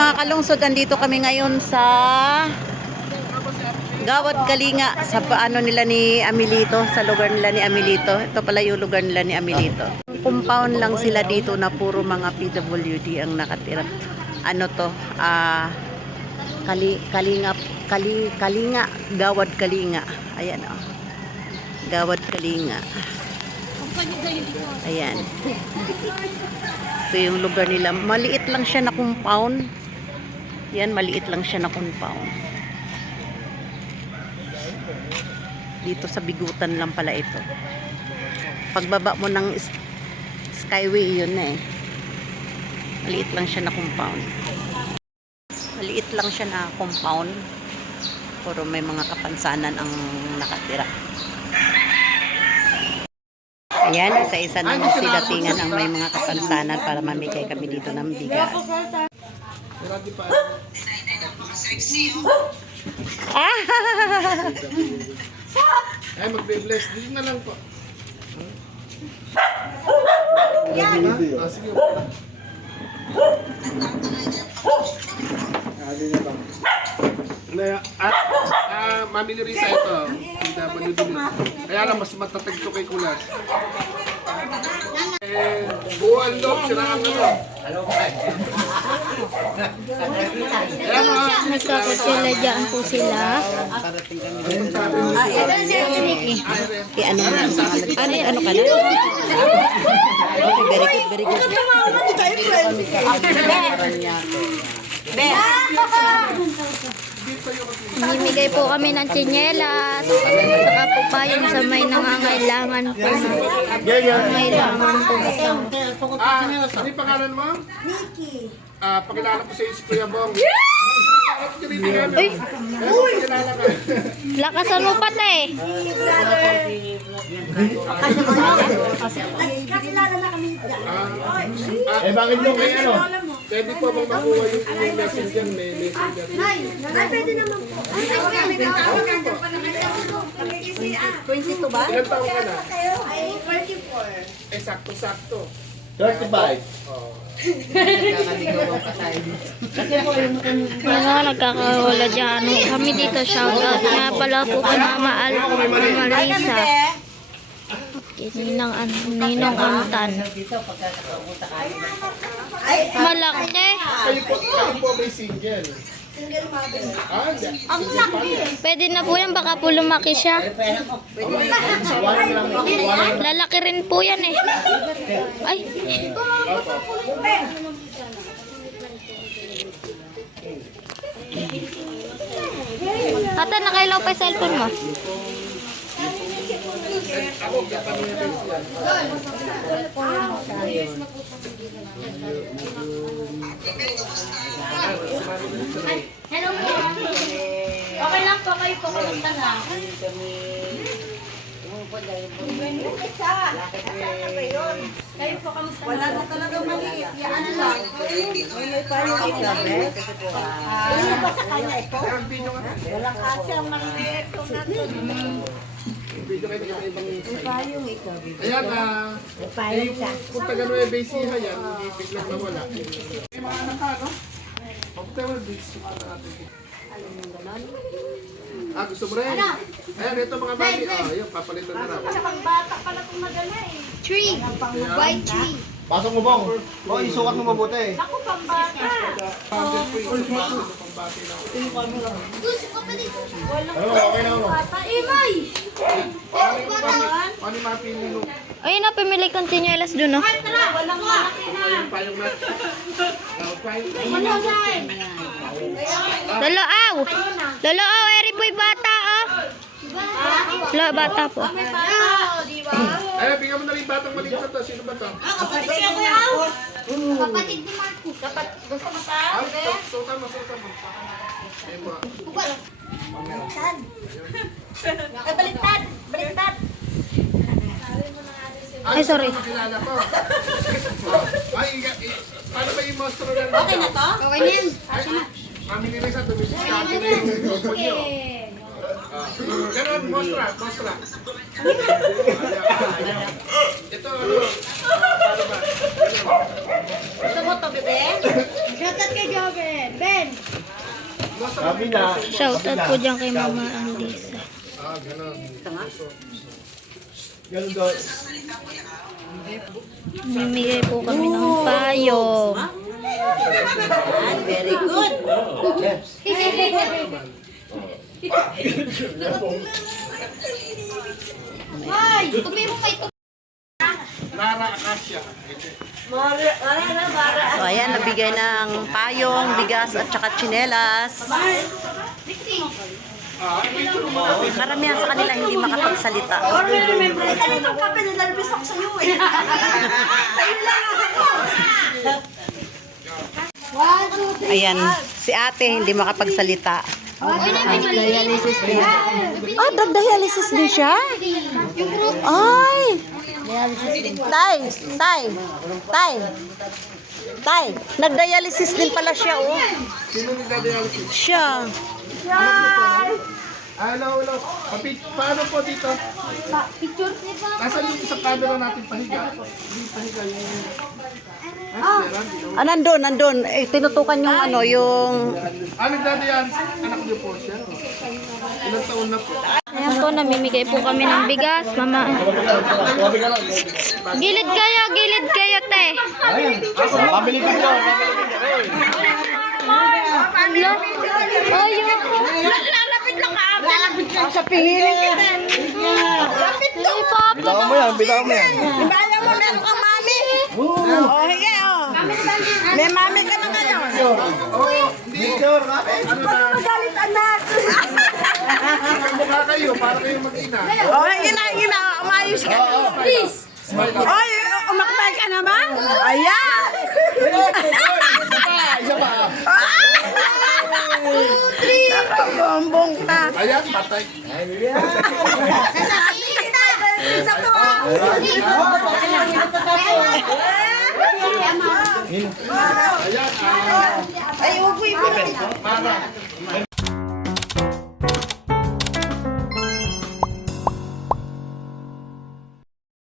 Mga kalungsod, andito kami ngayon sa Gawad Kalinga, sa paano nila ni Amelito, sa lugar nila ni Amelito. Ito pala yung lugar nila ni Amelito. Compound lang sila dito na puro mga PWD ang nakatira. Ano to? Kalinga, Gawad Kalinga. Ayan oh. Gawad Kalinga. Ayan. Ito yung lugar nila. Maliit lang siya na compound. Yan, maliit lang siya na compound. Dito sa Bigutan lang pala ito. Pagbaba mo ng Skyway, yun na eh. Maliit lang siya na compound. Maliit lang siya na compound. Puro may mga kapansanan ang nakatira. Ayan, isa-isa na si datingan ang may mga kapansanan para mamigay kami dito ng bigas. Ay, magbe-bless. Dito na lang po. Sige. Mami ni Risa ito. Kaya lang mas matatag to kay Kulas. Buwan loob, siraan na lang. Nagkakutsilajaan po sila. Ano ka na? Okay, very good. Namimigay po kami ng tsinelas. Saka po payong sa may nangangailangan po. Nangangailangan po ito. Ano yung pangalan mo? Nikki. Pakilala ko sa iyo si Kuya Bong. Uy! Lakasan mo pati. Bakit nyo kayo ano? Pwede po bang makuha yung messenger? May messenger. Pwede naman po. Twenty ba? Ilan taong ka na? Ay, 44. Sakto-sakto. 35. Mga nagkakawala dyan. Kami dito, shoutout nga pala po kay Mama Marisa. Ninong Antan. Malaki. Kayo po may single? Single mother. Ang laki. Pwede na po yan, baka po lumaki siya. Lalaki rin po yan eh. Ay. Ate, nakailaw pa yung cellphone mo. Hello po. Okay lang po kayo po. Kamusta na? Kayo po kamusta na? Wala na talagang maliit. Yan lang. May payo ito. Ano ba sa kanya ito? Walang kasi ang maliit. Payong ito. Ayan kung taga-Nueva Ecija yan, hindi biglang nawala. May mga anak ka, no? Papunta mo, bis. Gusto mo rin? Ayan, ito mga mami. Ayun, papalitan na raw. Bata pala itong madala eh. Tree. White tree. Pasok mo bang? O, isukat mo mabuti. Ako pang bata. Gusto ko pa dito. Ano, okay na ako. Imay! Ano yung mapili nung Ayun na, pumili kong tsinelas dun, no? Tara, walang malaki na. payong na? Ano saan? Lolo, aw! Lolo, aw! Eri po'y bata, oh! Lolo, bata po. May bata, di ba? Ay, bigyan mo na rin batang maliit na to. Sino ba to? Kapatid siya ko yaw. Kapatid ni Marco. Gusto mo pa? Sultan mo. Ayun po. Baliktad. Ay, baliktad. Baliktad. Ay, sorry. Makilala ko. Paano ba yung monster na rin? Okay na to? Okay na yan. Mami ni Risa, dumisis ka atin na yung grupo niyo. Ganon, mostra. Ito, ano ba? Gusto mo to, bebe? Shoutout kay Joven. Ben. Sabi na. Shoutout po dyan kay Mama Alisa. Ganun daw. Mimigay po kami ng payong. Very good. Ay, tubi mo kay Lara Acacia. So ayan, nabigay ng payong, bigas at saka tsinelas. Karamihan sa kanila hindi makapagsalita. Itong kape nilalabis ako sa'yo eh. Sa'yo lang ako. Ayan, si ate hindi makapagsalita. Ah, drug dialysis din siya? Ay! Tay, nag-dialysis din pala siya, oh. Sino nagdadialysis? Siya. Hello. Paano po dito? Picture. Nasaan yung isang camera natin pahiga? Hindi pahiga yung... Ah, nandun. Eh, tinutukan yung ano, yung... Nagdadialysis? Anak niyo po siya. Ilang taon na po? Ayan po, namimigay po kami ng bigas. Mama. Gilid kayo, te. Pabili ka dyan. Lalapit lang sa pihiling kita. Lapit to. Bitawan mo yan. Ibaya mo, meron kang mami. Oh, hige, oh. May mami ka na ngayon. Picture, kape. Magalit, anak. Kamukha kayo, para kayo mag-ina. Oh, hingina. Umayos ka. Please. Oy, umakbay ka na ba? Ayan. Isa pa. Bombong ka. Ayan, patay. Isa to. Ayan. Ay, huwag mo yung Para.